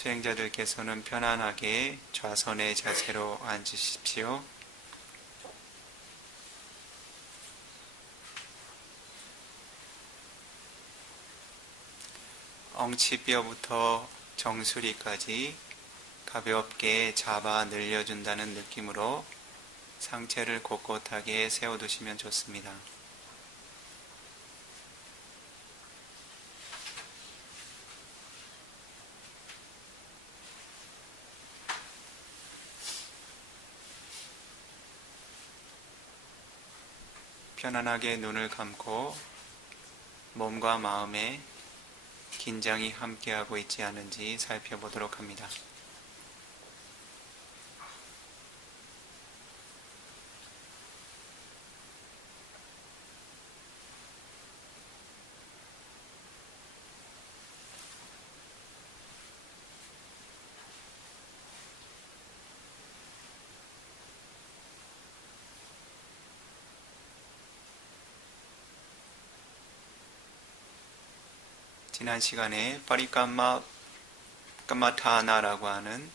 수행자들께서는 편안하게 좌선의 자세로 앉으십시오. 엉치뼈부터 정수리까지 가볍게 잡아 늘려준다는 느낌으로 상체를 꼿꼿하게 세워두시면 좋습니다. 편안하게 눈을 감고 몸과 마음에 긴장이 함께하고 있지 않은지 살펴보도록 합니다. 지난 시간에 파리까마타나라고 하는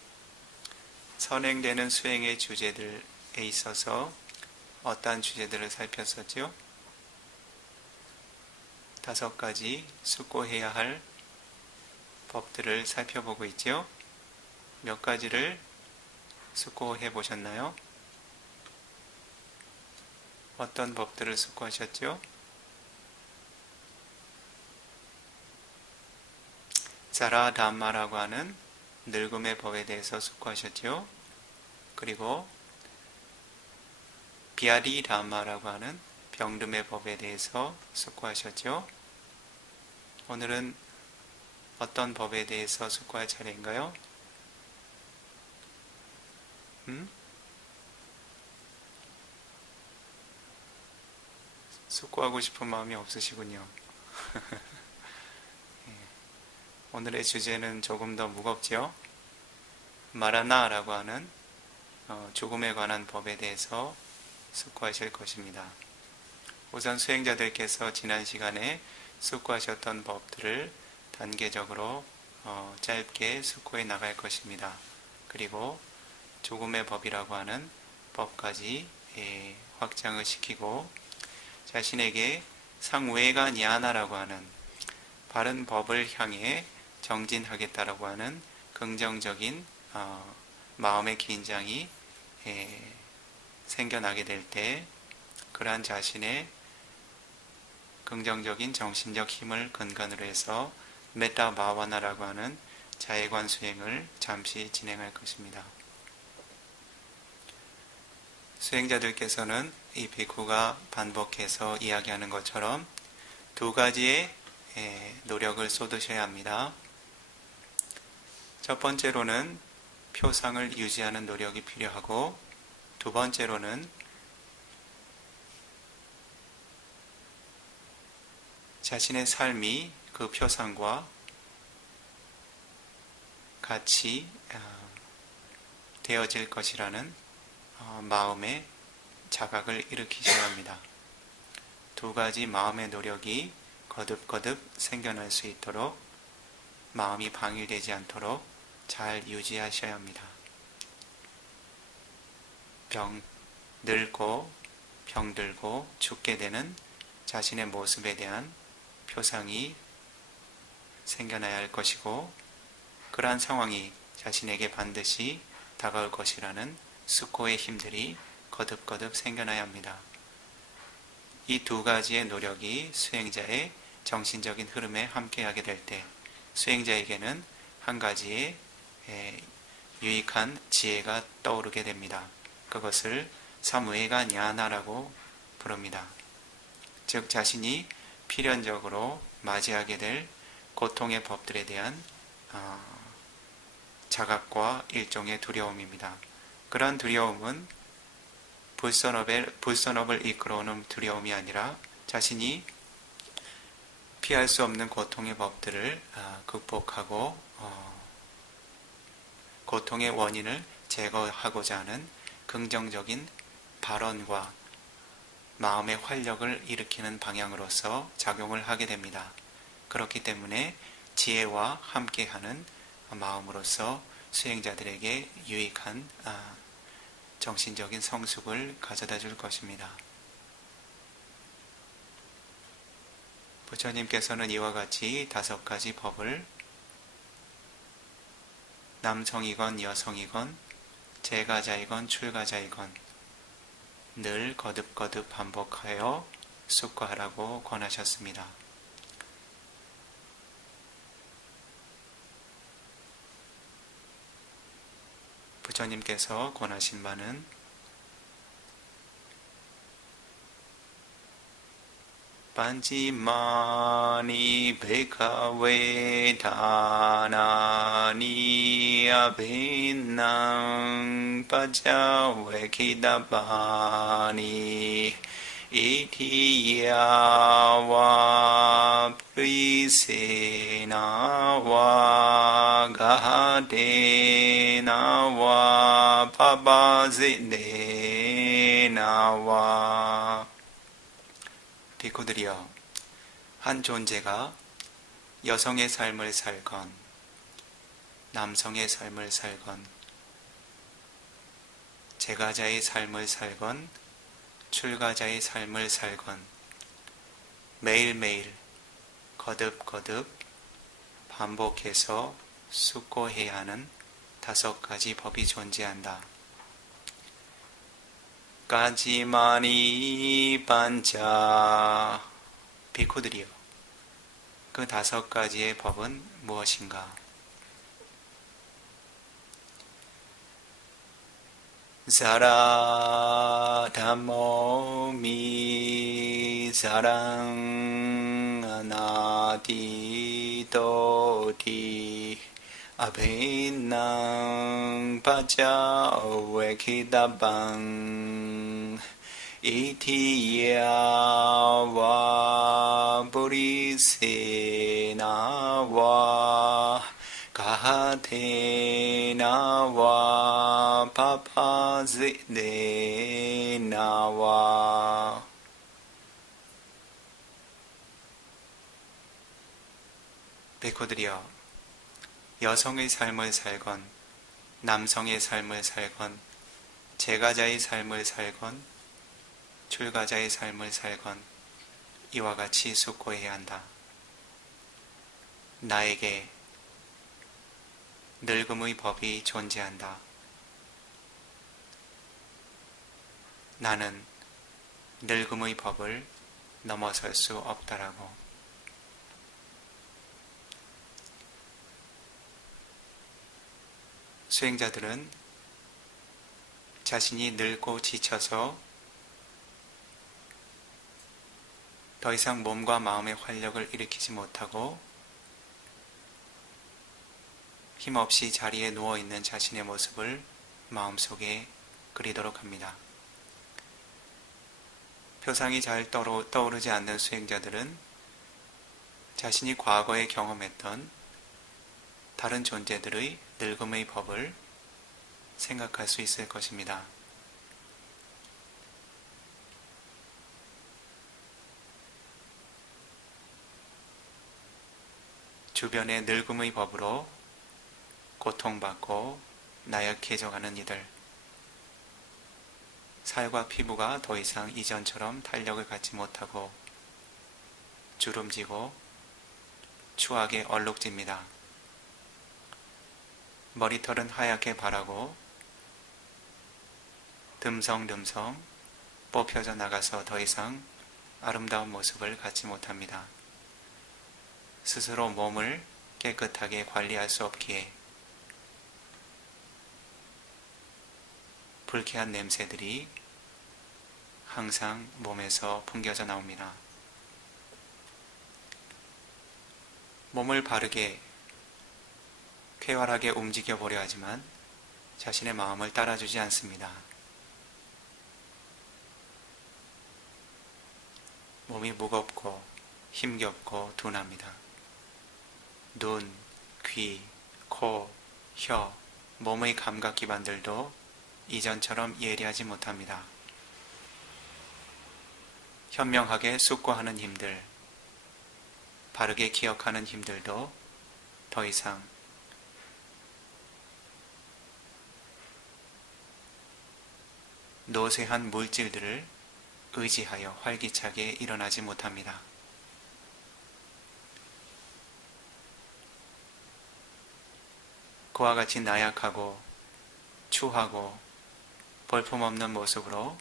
선행되는 수행의 주제들에 있어서 어떠한 주제들을 살폈었죠? 5가지 숙고해야 할 법들을 살펴보고 있죠? 몇 가지를 숙고해 보셨나요? 어떤 법들을 숙고하셨죠? 자라담마라고 하는 늙음의 법에 대해서 숙고하셨죠. 그리고 비아리담마라고 하는 병듦의 법에 대해서 숙고하셨죠. 오늘은 어떤 법에 대해서 숙고할 차례인가요? 숙고하고 싶은 마음이 없으시군요. 오늘의 주제는 조금 더 무겁죠. 마라나라고 하는 죽음에 관한 법에 대해서 숙고하실 것입니다. 우선 수행자들께서 지난 시간에 숙고하셨던 법들을 단계적으로 짧게 숙고해 나갈 것입니다. 그리고 죽음의 법이라고 하는 법까지 확장을 시키고 자신에게 상우에가 냐나라고 하는 바른 법을 향해 정진하겠다라고 하는 긍정적인 마음의 긴장이 생겨나게 될 때 그러한 자신의 긍정적인 정신적 힘을 근간으로 해서 메타 바와나라고 하는 자해관 수행을 잠시 진행할 것입니다. 수행자들께서는 이 비쿠가 반복해서 이야기하는 것처럼 2가지의 노력을 쏟으셔야 합니다. 첫 번째로는 표상을 유지하는 노력이 필요하고, 2번째로는 자신의 삶이 그 표상과 같이 되어질 것이라는 마음의 자각을 일으키셔야 합니다. 2가지 마음의 노력이 거듭거듭 생겨날 수 있도록 마음이 방해되지 않도록 잘 유지하셔야 합니다. 늙고 병들고 죽게 되는 자신의 모습에 대한 표상이 생겨나야 할 것이고, 그러한 상황이 자신에게 반드시 다가올 것이라는 숙고의 힘들이 거듭거듭 생겨나야 합니다. 이 2가지의 노력이 수행자의 정신적인 흐름에 함께하게 될 때 수행자에게는 한 가지의 유익한 지혜가 떠오르게 됩니다. 그것을 사무에가 냐나라고 부릅니다. 즉 자신이 필연적으로 맞이하게 될 고통의 법들에 대한 자각과 일종의 두려움입니다. 그런 두려움은 불선업을 이끌어오는 두려움이 아니라 자신이 피할 수 없는 고통의 법들을 극복하고 고통의 원인을 제거하고자 하는 긍정적인 발언과 마음의 활력을 일으키는 방향으로서 작용을 하게 됩니다. 그렇기 때문에 지혜와 함께하는 마음으로써 수행자들에게 유익한 정신적인 성숙을 가져다 줄 것입니다. 부처님께서는 이와 같이 5가지 법을 남성이건 여성이건 재가자이건 출가자이건 늘 거듭거듭 반복하여 숙고하라고 권하셨습니다. 부처님께서 권하신 바는 반지마니 베카웨 다나니 아빈낭 빠자웨 기다바니 이티야와 프리세나와 가하데나와 바바제네나와 비코들이여, 한 존재가 여성의 삶을 살건 남성의 삶을 살건 재가자의 삶을 살건 출가자의 삶을 살건 매일매일 거듭거듭 반복해서 숙고해야 하는 5가지 법이 존재한다. 까지마니 반자 비코들이여, 그 5가지의 법은 무엇인가? 사라 담모미 사랑 아나디도디 아베낭 파자웨 기다방 이티야와 보리세나와 가하테나와 파파제네나와 베코들이여, 여성의 삶을 살건 남성의 삶을 살건 재가자의 삶을 살건 출가자의 삶을 살건 이와 같이 숙고해야 한다. 나에게 늙음의 법이 존재한다. 나는 늙음의 법을 넘어설 수 없다라고. 수행자들은 자신이 늙고 지쳐서 더 이상 몸과 마음의 활력을 일으키지 못하고 힘없이 자리에 누워있는 자신의 모습을 마음속에 그리도록 합니다. 표상이 잘 떠오르지 않는 수행자들은 자신이 과거에 경험했던 다른 존재들의 늙음의 법을 생각할 수 있을 것입니다. 주변의 늙음의 법으로 고통받고 나약해져가는 이들, 살과 피부가 더 이상 이전처럼 탄력을 갖지 못하고 주름지고 추하게 얼룩집니다. 머리털은 하얗게 바라고 듬성듬성 뽑혀져 나가서 더 이상 아름다운 모습을 갖지 못합니다. 스스로 몸을 깨끗하게 관리할 수 없기에 불쾌한 냄새들이 항상 몸에서 풍겨져 나옵니다. 몸을 바르게 쾌활하게 움직여 보려 하지만 자신의 마음을 따라주지 않습니다. 몸이 무겁고 힘겹고 둔합니다. 눈, 귀, 코, 혀, 몸의 감각 기반들도 이전처럼 예리하지 못합니다. 현명하게 숙고하는 힘들, 바르게 기억하는 힘들도 더 이상 노쇠한 물질들을 의지하여 활기차게 일어나지 못합니다. 그와 같이 나약하고 추하고 볼품없는 모습으로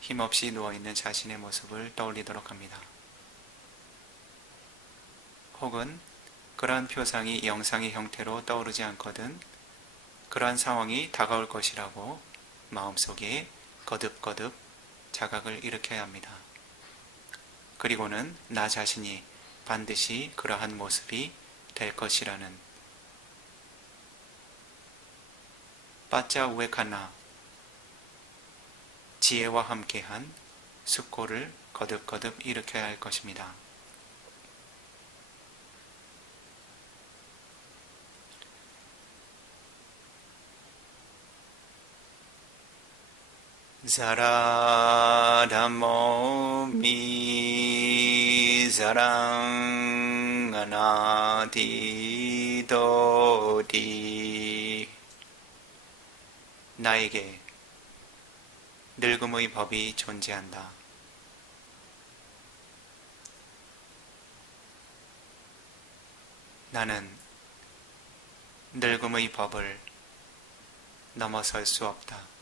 힘없이 누워있는 자신의 모습을 떠올리도록 합니다. 혹은 그러한 표상이 영상의 형태로 떠오르지 않거든 그러한 상황이 다가올 것이라고 마음속에 거듭거듭 자각을 일으켜야 합니다. 그리고는 나 자신이 반드시 그러한 모습이 될 것이라는 빠짜 우에카나 지혜와 함께한 숙고를 거듭거듭 일으켜야 할 것입니다. 사라담모 미사랑아나디도디 나에게 늙음의 법이 존재한다. 나는 늙음의 법을 넘어설 수 없다.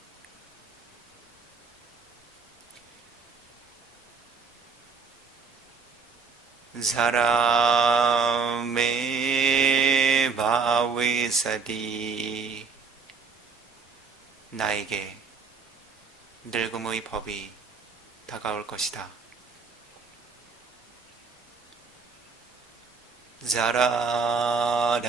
사람의 바위사디 나에게 늙음의 법이 다가올 것이다. 자라담모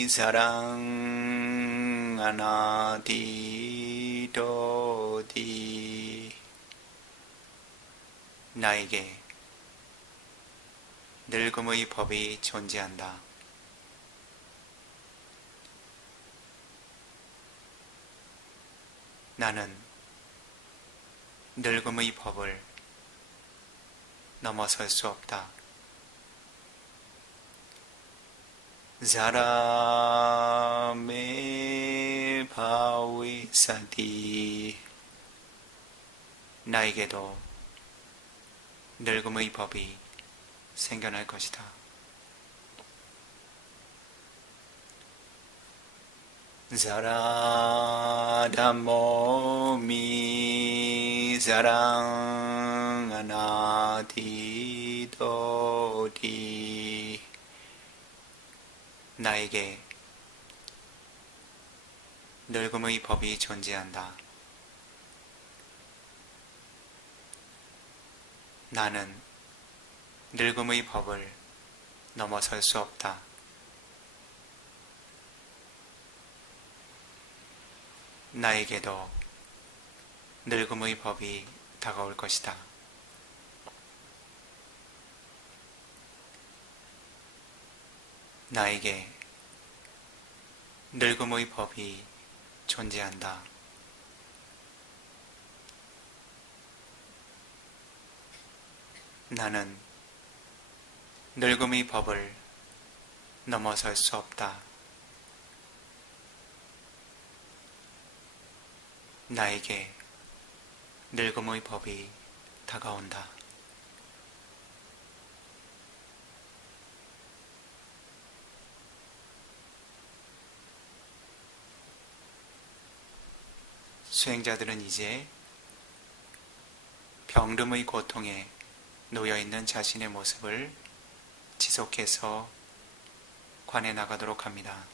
미사랑아나디도디 나에게 늙음의 법이 존재한다. 나는 늙음의 법을 넘어설 수 없다. 사람의 바위사디 나에게도 늙음의 법이 생겨날 것이다. 사라담모 미사랑아나디도디 나에게 늙음의 법이 존재한다. 나는 늙음의 법을 넘어설 수 없다. 나에게도 늙음의 법이 다가올 것이다. 나에게 늙음의 법이 존재한다. 나는 늙음의 법을 넘어설 수 없다. 나에게 늙음의 법이 다가온다. 수행자들은 이제 병듦의 고통에 놓여있는 자신의 모습을 지속해서 관해 나가도록 합니다.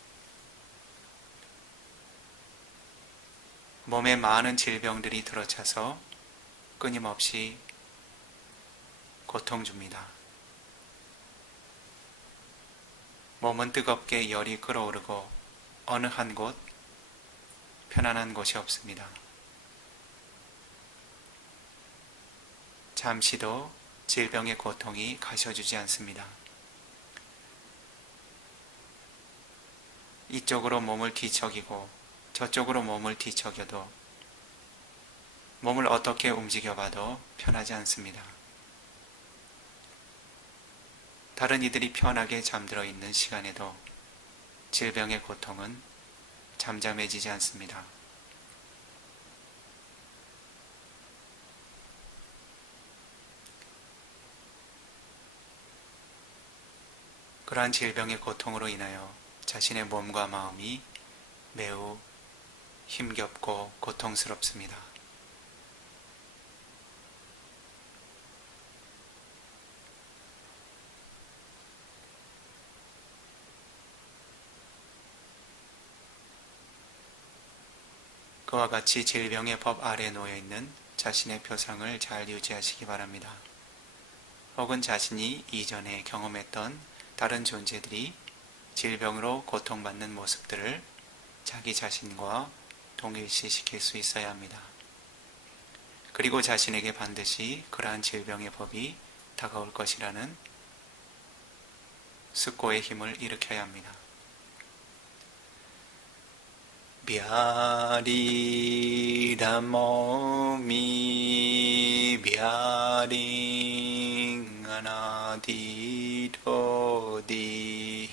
몸에 많은 질병들이 들어차서 끊임없이 고통 줍니다. 몸은 뜨겁게 열이 끓어오르고 어느 한 곳 편안한 곳이 없습니다. 잠시도 질병의 고통이 가셔주지 않습니다. 이쪽으로 몸을 뒤척이고 저쪽으로 몸을 뒤척여도 몸을 어떻게 움직여봐도 편하지 않습니다. 다른 이들이 편하게 잠들어 있는 시간에도 질병의 고통은 잠잠해지지 않습니다. 그러한 질병의 고통으로 인하여 자신의 몸과 마음이 매우 힘겹고 고통스럽습니다. 그와 같이 질병의 법 아래 놓여있는 자신의 표상을 잘 유지하시기 바랍니다. 혹은 자신이 이전에 경험했던 다른 존재들이 질병으로 고통받는 모습들을 자기 자신과 동일시시킬 수 있어야 합니다. 그리고 자신에게 반드시 그러한 질병의 법이 다가올 것이라는 숙고의 힘을 일으켜야 합니다. Biari Dhammo mi biari anadito di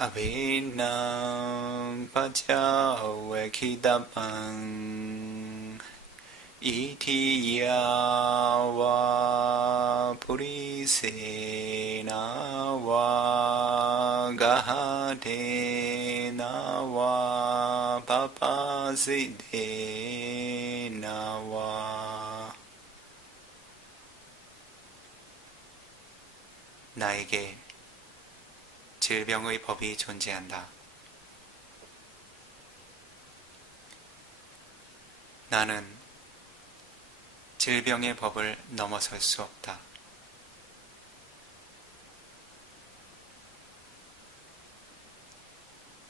Avinam pacavekidapang Itiyawa purisena wa gahadena wa papasidena wa 나에게 질병의 법이 존재한다. 나는 질병의 법을 넘어설 수 없다.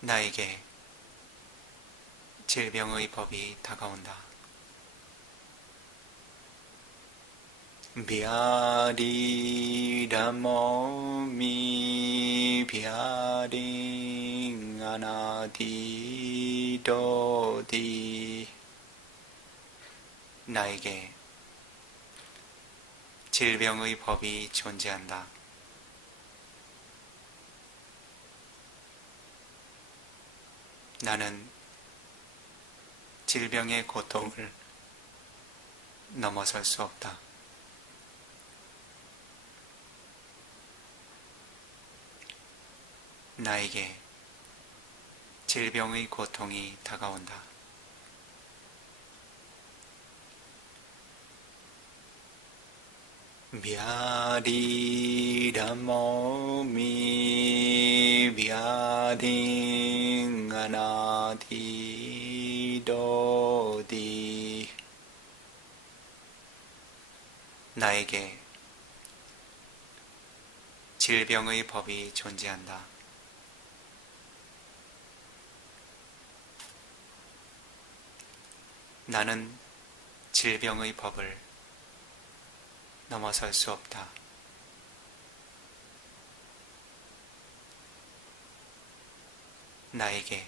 나에게 질병의 법이 다가온다. 비아리 담모 미 비아리 아나디도디 나에게 질병의 법이 존재한다. 나는 질병의 고통을 넘어설 수 없다. 나에게 질병의 고통이 다가온다. 비아리 담모 미 비아리 아나디도디 나에게 질병의 법이 존재한다. 나는 질병의 법을 넘어설 수 없다. 나에게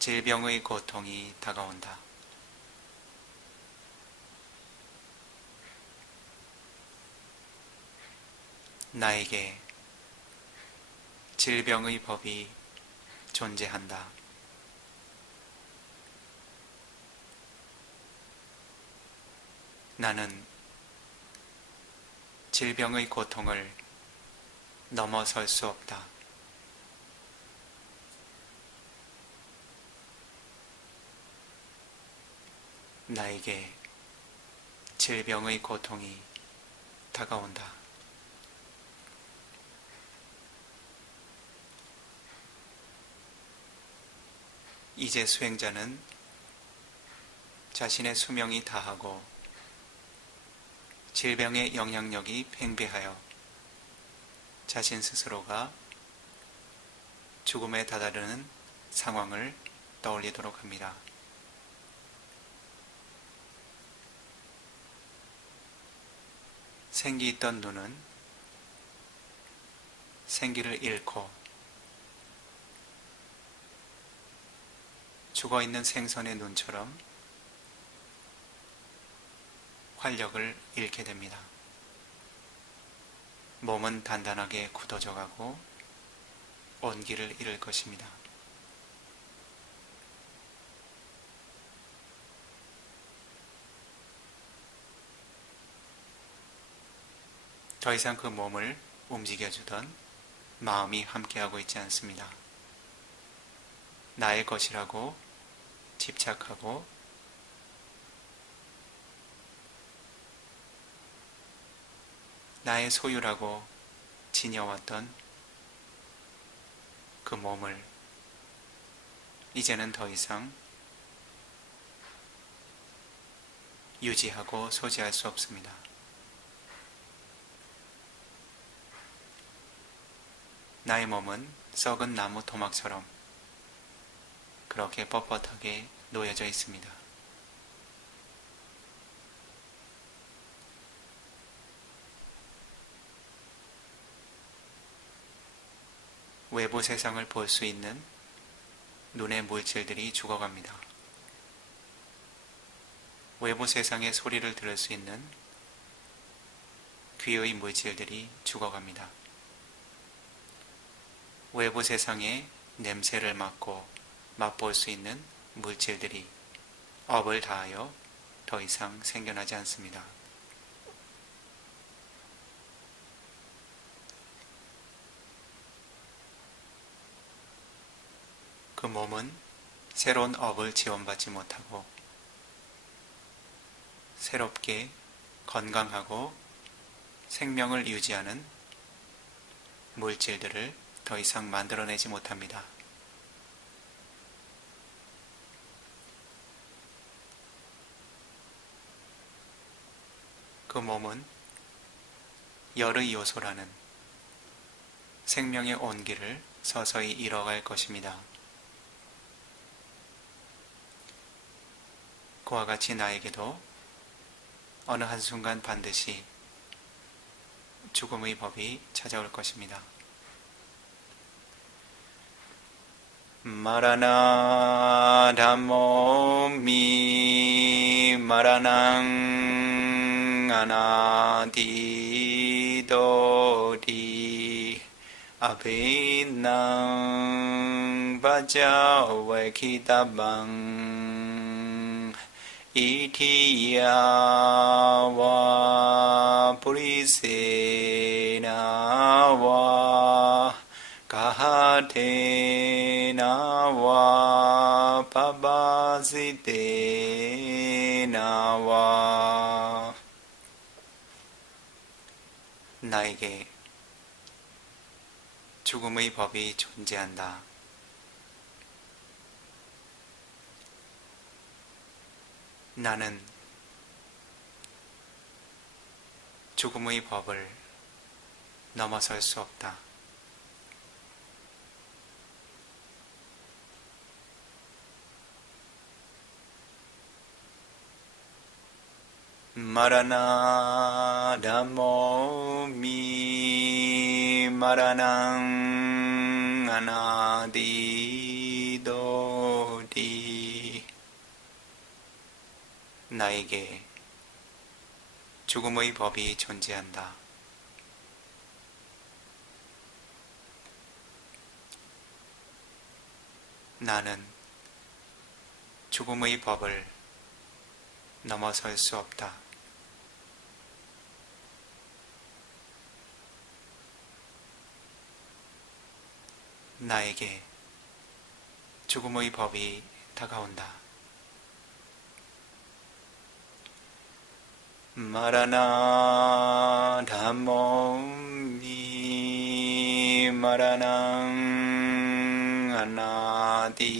질병의 고통이 다가온다. 나에게 질병의 법이 존재한다. 나는 질병의 고통을 넘어설 수 없다. 나에게 질병의 고통이 다가온다. 이제 수행자는 자신의 수명이 다하고 질병의 영향력이 팽배하여 자신 스스로가 죽음에 다다르는 상황을 떠올리도록 합니다. 생기 있던 눈은 생기를 잃고 죽어있는 생선의 눈처럼 활력을 잃게 됩니다. 몸은 단단하게 굳어져 가고 온기를 잃을 것입니다. 더 이상 그 몸을 움직여주던 마음이 함께하고 있지 않습니다. 나의 것이라고 집착하고 나의 소유라고 지녀왔던 그 몸을 이제는 더 이상 유지하고 소지할 수 없습니다. 나의 몸은 썩은 나무 토막처럼 그렇게 뻣뻣하게 놓여져 있습니다. 외부 세상을 볼 수 있는 눈의 물질들이 죽어갑니다. 외부 세상의 소리를 들을 수 있는 귀의 물질들이 죽어갑니다. 외부 세상의 냄새를 맡고 맛볼 수 있는 물질들이 업을 다하여 더 이상 생겨나지 않습니다. 그 몸은 새로운 업을 지원받지 못하고 새롭게 건강하고 생명을 유지하는 물질들을 더 이상 만들어내지 못합니다. 그 몸은 열의 요소라는 생명의 온기를 서서히 잃어갈 것입니다. 그와 같이 나에게도 어느 한순간 반드시 죽음의 법이 찾아올 것입니다. 마라나 담모 미 마라낭 아나디도디 아비낭 바자웨키다방 이티야와 purisena 가하테나 와 바바시테나 와 나에게 죽음의 법이 존재한다. 나는 죽음의 법을 넘어설 수 없다. 마라나 담모 미 마라낭 아나디도디 나에게 죽음의 법이 존재한다. 나는 죽음의 법을 넘어설 수 없다. 나에게 죽음의 법이 다가온다. 마라나 담모 미 마라낭 아나디도디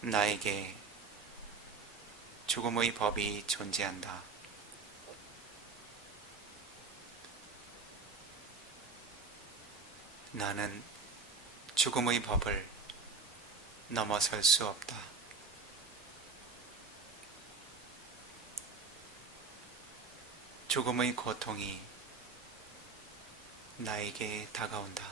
나에게 죽음의 법이 존재한다. 나는 죽음의 법을 넘어설 수 없다. 죽음의 고통이 나에게 다가온다.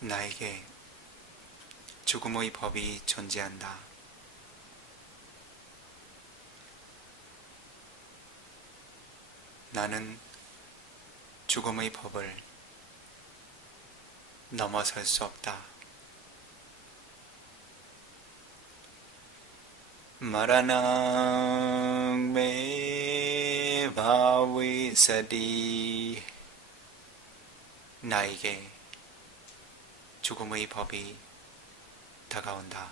나에게 죽음의 법이 존재한다. 나는 죽음의 법을 넘어설 수 없다. 마라낭 메 바위사디 나에게 죽음의 법이 다가온다.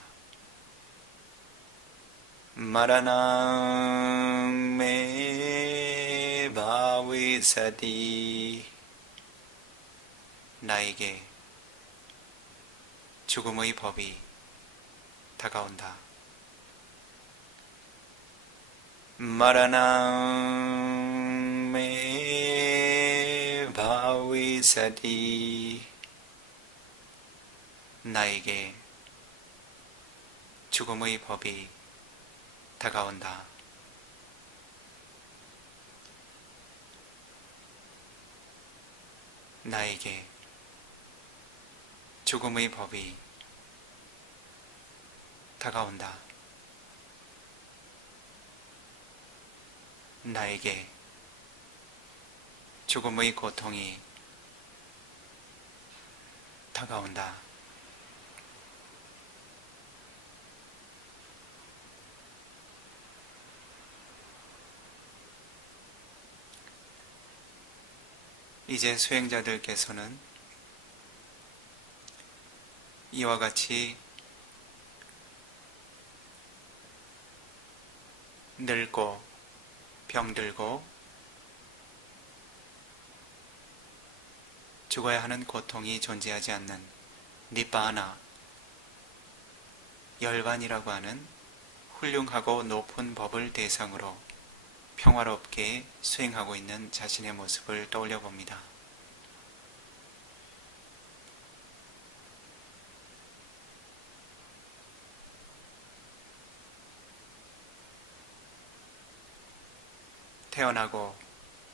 마라낭 메 바위사디 나에게 죽음의 법이 다가온다. 마라낭 메 바위사디 나에게 죽음의 법이 다가온다. 나에게 죽음의 법이 다가온다. 나에게 죽음의 고통이 다가온다. 이제 수행자들께서는 이와 같이 늙고 병들고 죽어야 하는 고통이 존재하지 않는 니바나, 열반이라고 하는 훌륭하고 높은 법을 대상으로 평화롭게 수행하고 있는 자신의 모습을 떠올려 봅니다. 태어나고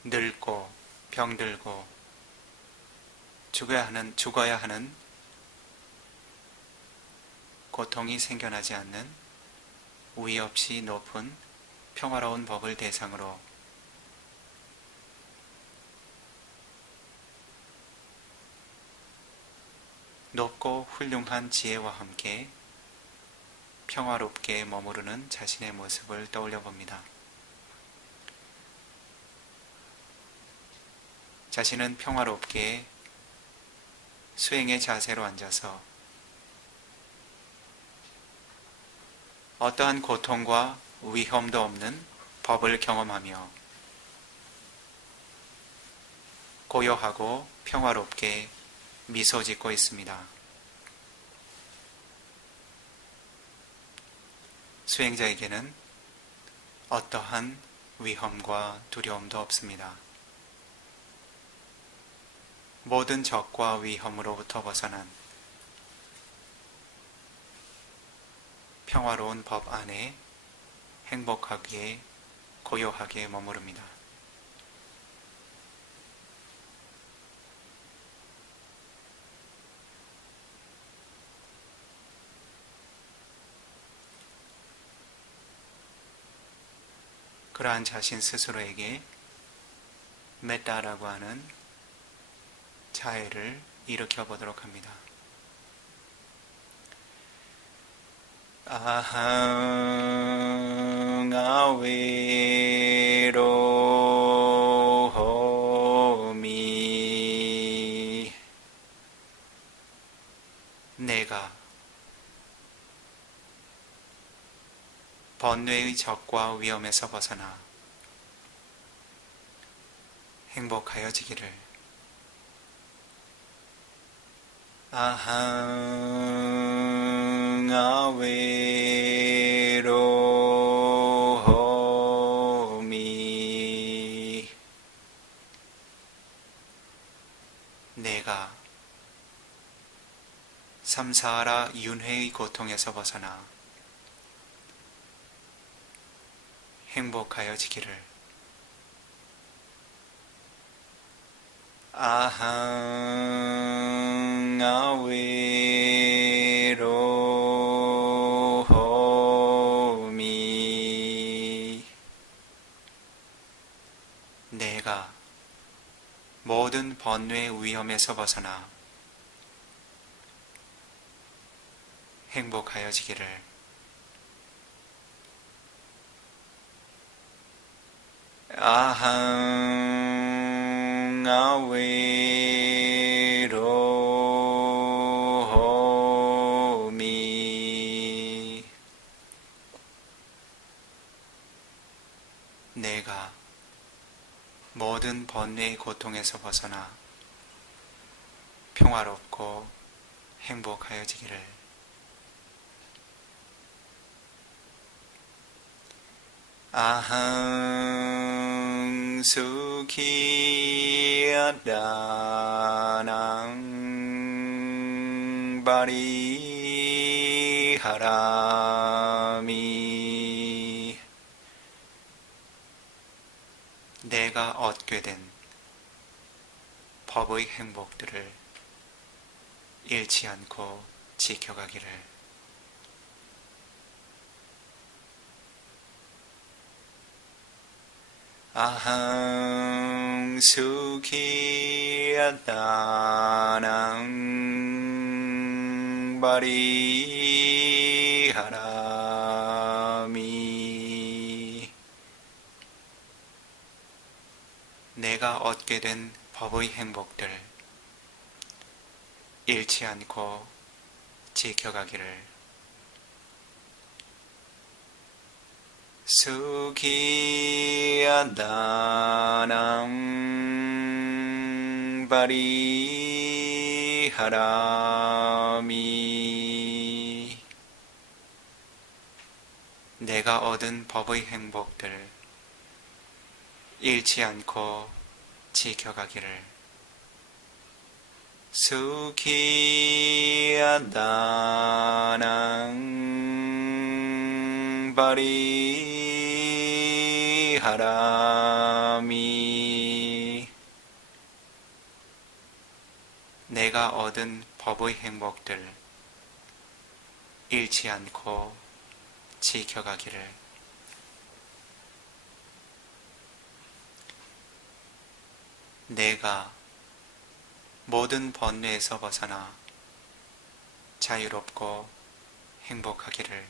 늙고 병들고 죽어야 하는 고통이 생겨나지 않는 우위 없이 높은 평화로운 법을 대상으로 높고 훌륭한 지혜와 함께 평화롭게 머무르는 자신의 모습을 떠올려 봅니다. 자신은 평화롭게 수행의 자세로 앉아서 어떠한 고통과 위험도 없는 법을 경험하며 고요하고 평화롭게 미소 짓고 있습니다. 수행자에게는 어떠한 위험과 두려움도 없습니다. 모든 적과 위험으로부터 벗어난 평화로운 법 안에 행복하게 고요하게 머무릅니다. 그러한 자신 스스로에게 메타라고 하는 자애를 일으켜 보도록 합니다. 아항 아웨로호미 내가 번뇌의 적과 위험에서 벗어나 행복하여지기를 아항 아웨로호미 내가 삼사하라 윤회의 고통에서 벗어나 행복하여지기를 아항 아웨로 내가 모든 번뇌의 위험에서 벗어나 행복하여지기를. 아항 아웨로호미. 내가 모든 번뇌의 고통에서 벗어나 평화롭고 행복하여지기를. 아항 수키야다낭 바리하라미. 내가 얻게 된 법의 행복들을 잃지 않고 지켜가기를. 아항 수키야다낭 바리하라미. 내가 얻게 된 법의 행복들 잃지 않고 지켜가기를. 수키야다낭 바리하라미. 내가 얻은 법의 행복들 잃지 않고 지켜가기를. 수키야다낭 바리하라미. 내가 얻은 법의 행복들 잃지 않고 지켜가기를. 내가 모든 번뇌에서 벗어나 자유롭고 행복하기를.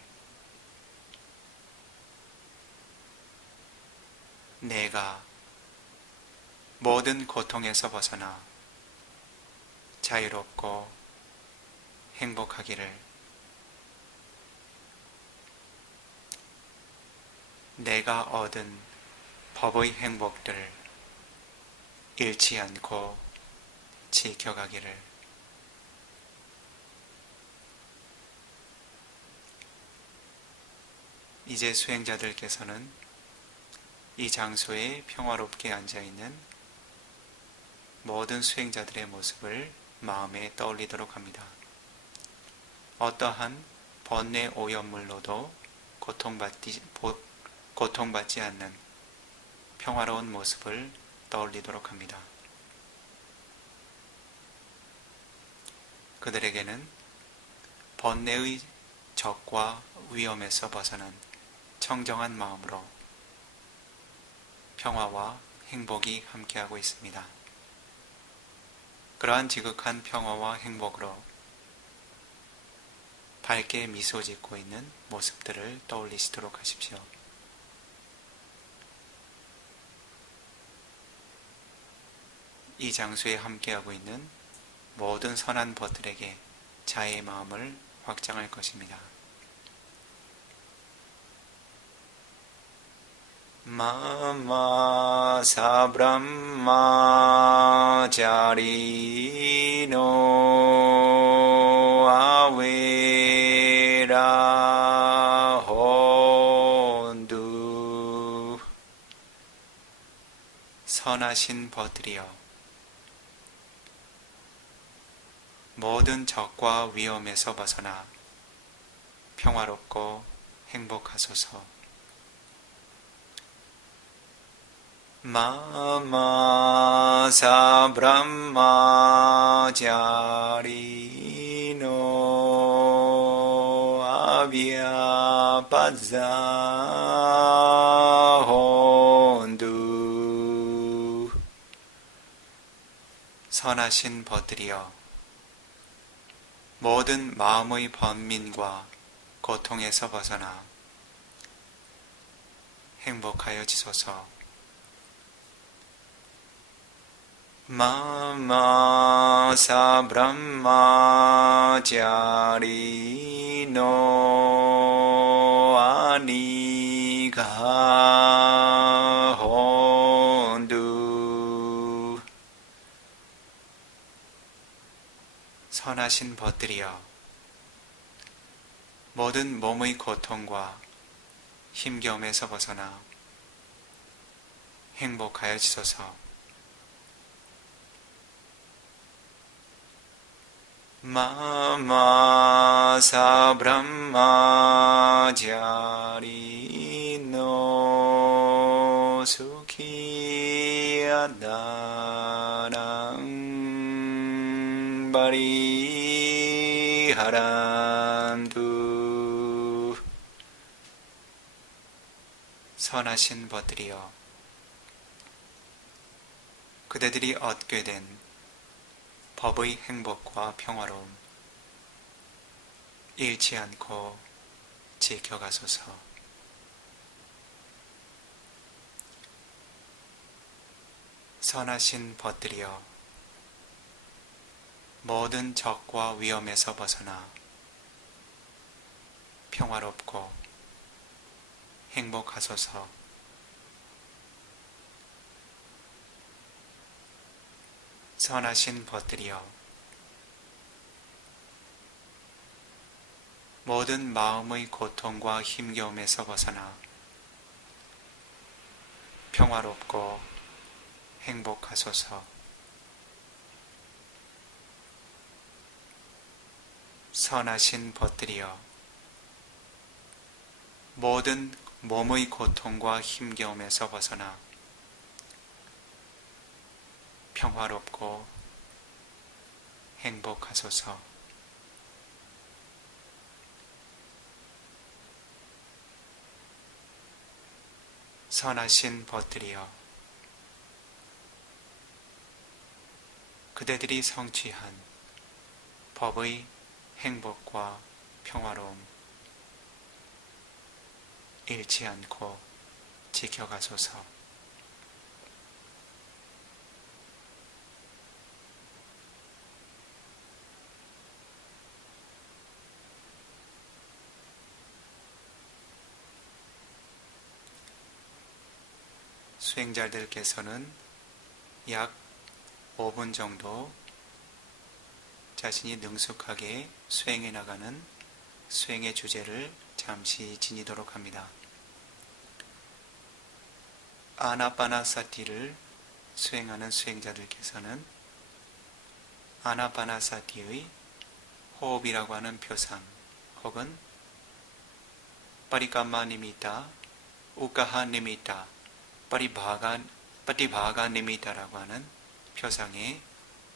내가 모든 고통에서 벗어나 자유롭고 행복하기를. 내가 얻은 법의 행복들 잃지 않고 지켜가기를. 이제 수행자들께서는 이 장소에 평화롭게 앉아있는 모든 수행자들의 모습을 마음에 떠올리도록 합니다. 어떠한 번뇌 오염물로도 고통받지 않는 평화로운 모습을 떠올리도록 합니다. 그들에게는 번뇌의 적과 위험에서 벗어난 청정한 마음으로 평화와 행복이 함께하고 있습니다. 그러한 지극한 평화와 행복으로 밝게 미소 짓고 있는 모습들을 떠올리시도록 하십시오. 이 장소에 함께하고 있는 모든 선한 벗들에게 자애의 마음을 확장할 것입니다. 마마 사브람마자리노 아웨라 혼두. 선하신 벗들이여, 모든 적과 위험에서 벗어나 평화롭고 행복하소서. 마마 사브람마자리노 아비아빠자 혼두. 선하신 벗들이여 모든 마음의 번민과 고통에서 벗어나 행복하여 지소서. 마마사 브라마자리노 아니가 혼두. 선하신 벗들이여 모든 몸의 고통과 힘겨움에서 벗어나 행복하여 지소서. 마마사 브라마자리노 수키야다랑 바리하란두. 선하신 벗들이여 그대들이 얻게 된 법의 행복과 평화로움 잃지 않고 지켜가소서. 선하신 벗들이여 모든 적과 위험에서 벗어나 평화롭고 행복하소서. 선하신 벗들이여 모든 마음의 고통과 힘겨움에서 벗어나 평화롭고 행복하소서. 선하신 벗들이여 모든 몸의 고통과 힘겨움에서 벗어나 평화롭고 행복하소서. 선하신 벗들이여 그대들이 성취한 법의 행복과 평화로움 잃지 않고 지켜가소서. 수행자들께서는 약 5분 정도 자신이 능숙하게 수행해 나가는 수행의 주제를 잠시 지니도록 합니다. 아나파나사티를 수행하는 수행자들께서는 아나파나사티의 호흡이라고 하는 표상 혹은 파리까마 니미타, 우카하 니미타, 파티바가 니미타라고 하는 표상에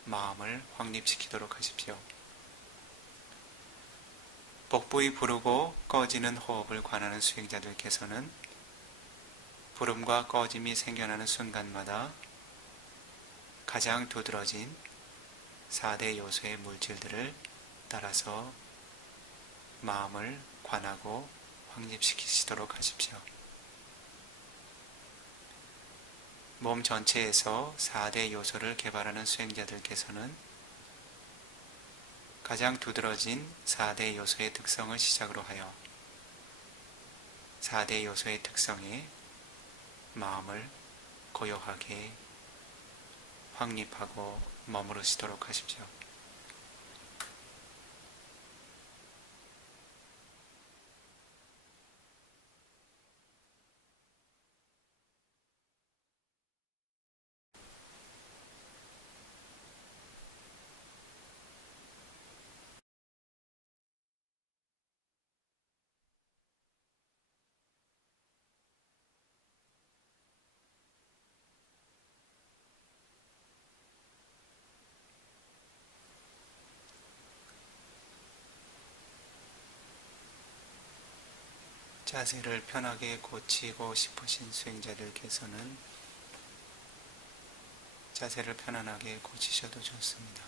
마음을 확립시키도록 하십시오. 복부의 부르고 꺼지는 호흡을 관하는 수행자들께서는 부름과 꺼짐이 생겨나는 순간마다 가장 두드러진 4대 요소의 물질들을 따라서 마음을 관하고 확립시키시도록 하십시오. 몸 전체에서 4대 요소를 개발하는 수행자들께서는 가장 두드러진 4대 요소의 특성을 시작으로 하여 4대 요소의 특성에 마음을 고요하게 확립하고 머무르시도록 하십시오. 자세를 편하게 고치고 싶으신 수행자들께서는 자세를 편안하게 고치셔도 좋습니다.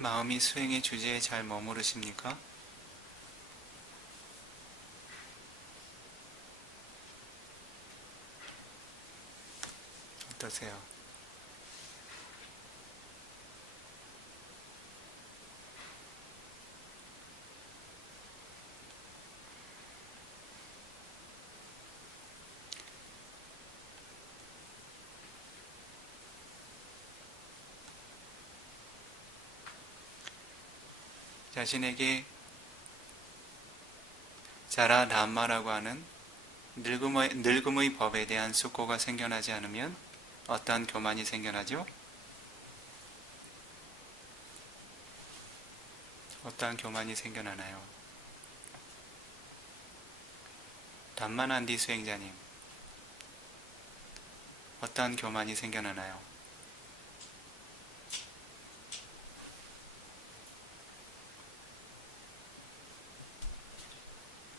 마음이 수행의 주제에 잘 머무르십니까? 어떠세요? 자신에게 자라 담마라고 하는 늙음의 법에 대한 숙고가 생겨나지 않으면 어떠한 교만이 생겨나죠? 어떠한 교만이 생겨나나요? 담만한디 수행자님, 어떠한 교만이 생겨나나요?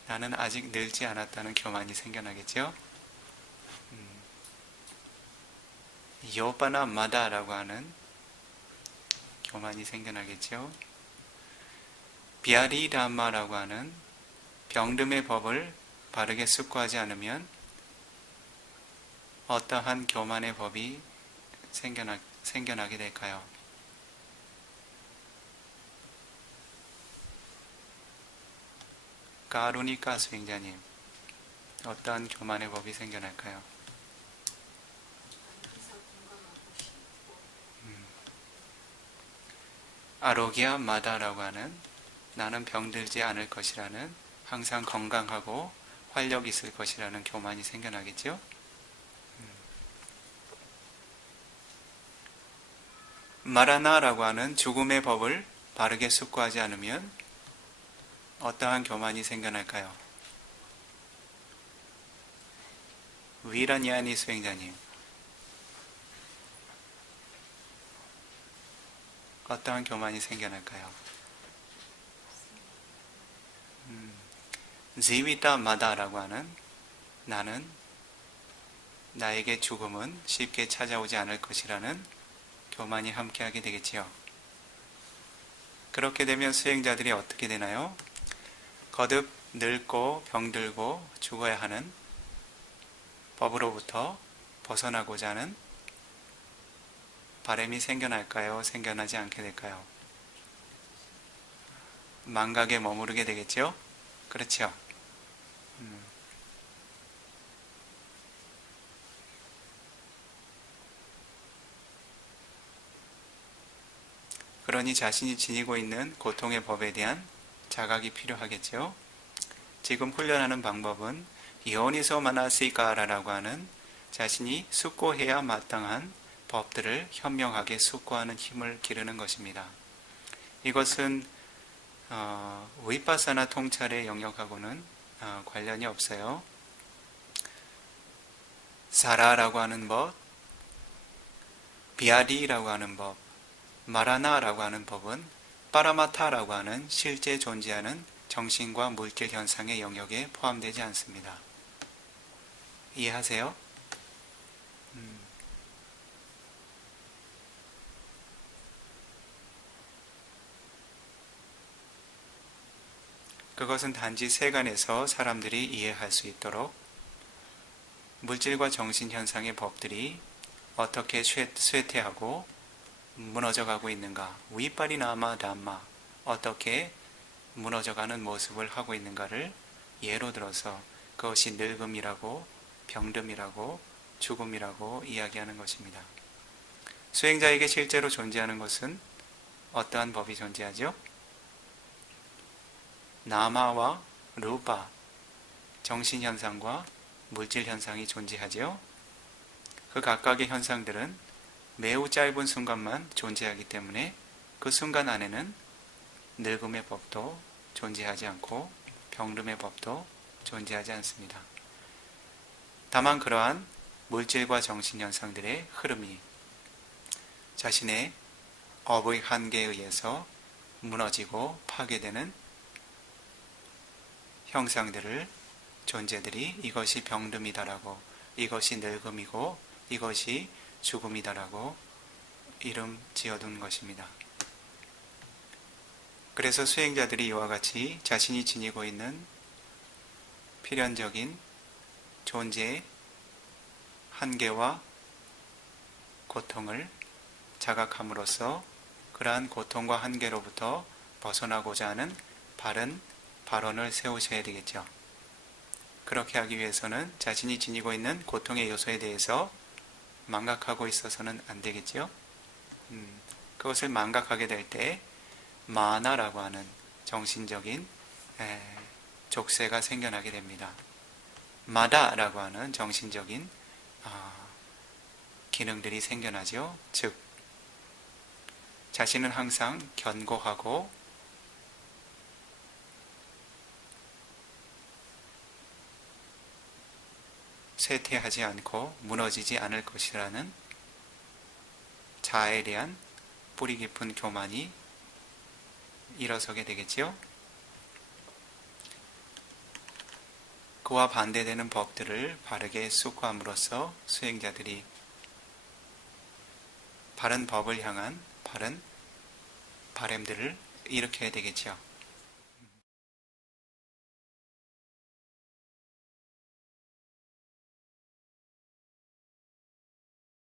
나는 아직 늘지 않았다는 교만이 생겨나겠죠? 요바나 마다라고 하는 교만이 생겨나겠죠? 비아리담마라고 하는 병듦의 법을 바르게 숙고하지 않으면 어떠한 교만의 법이 생겨나게 될까요? 까루니까 수행자님, 어떠한 교만의 법이 생겨날까요? 아로기아 마다라고 하는 나는 병들지 않을 것이라는 항상 건강하고 활력 있을 것이라는 교만이 생겨나겠죠? 마라나라고 하는 죽음의 법을 바르게 숙고하지 않으면 어떠한 교만이 생겨날까요? 위라니아니 수행자님, 어떠한 교만이 생겨날까요? 지위타 마다라고 하는 나는 나에게 죽음은 쉽게 찾아오지 않을 것이라는 교만이 함께하게 되겠지요. 그렇게 되면 수행자들이 어떻게 되나요? 거듭 늙고 병들고 죽어야 하는 법으로부터 벗어나고자 하는 바람이 생겨날까요? 생겨나지 않게 될까요? 망각에 머무르게 되겠죠? 그렇죠? 그러니 자신이 지니고 있는 고통의 법에 대한 자각이 필요하겠죠? 지금 훈련하는 방법은 요니소 마나시카라라고 하는 자신이 숙고해야 마땅한 법들을 현명하게 숙고하는 힘을 기르는 것입니다. 이것은 위파사나 통찰의 영역하고는 관련이 없어요. 사라라고 하는 법, 비아디라고 하는 법, 마라나라고 하는 법은 파라마타라고 하는 실제 존재하는 정신과 물질 현상의 영역에 포함되지 않습니다. 이해하세요? 그것은 단지 세간에서 사람들이 이해할 수 있도록 물질과 정신 현상의 법들이 어떻게 쇠퇴하고 무너져가고 있는가, 위파리나마 담마, 어떻게 무너져가는 모습을 하고 있는가를 예로 들어서 그것이 늙음이라고 병듦이라고 죽음이라고 이야기하는 것입니다. 수행자에게 실제로 존재하는 것은 어떠한 법이 존재하죠? 나마와 루파, 정신현상과 물질현상이 존재하죠. 그 각각의 현상들은 매우 짧은 순간만 존재하기 때문에 그 순간 안에는 늙음의 법도 존재하지 않고 병름의 법도 존재하지 않습니다. 다만 그러한 물질과 정신 현상들의 흐름이 자신의 업의 한계에 의해서 무너지고 파괴되는 형상들을 존재들이 이것이 병름이다라고, 이것이 늙음이고 이것이 죽음이다라고 이름 지어둔 것입니다. 그래서 수행자들이 이와 같이 자신이 지니고 있는 필연적인 존재의 한계와 고통을 자각함으로써 그러한 고통과 한계로부터 벗어나고자 하는 바른 발언을 세우셔야 되겠죠. 그렇게 하기 위해서는 자신이 지니고 있는 고통의 요소에 대해서 망각하고 있어서는 안 되겠죠. 그것을 망각하게 될 때 마나라고 하는 정신적인 족쇄가 생겨나게 됩니다. 마다라고 하는 정신적인 기능들이 생겨나죠. 즉 자신은 항상 견고하고 쇠퇴하지 않고 무너지지 않을 것이라는 자아에 대한 뿌리 깊은 교만이 일어서게 되겠지요. 그와 반대되는 법들을 바르게 숙고함으로써 수행자들이 바른 법을 향한 바른 바램들을 일으켜야 되겠죠.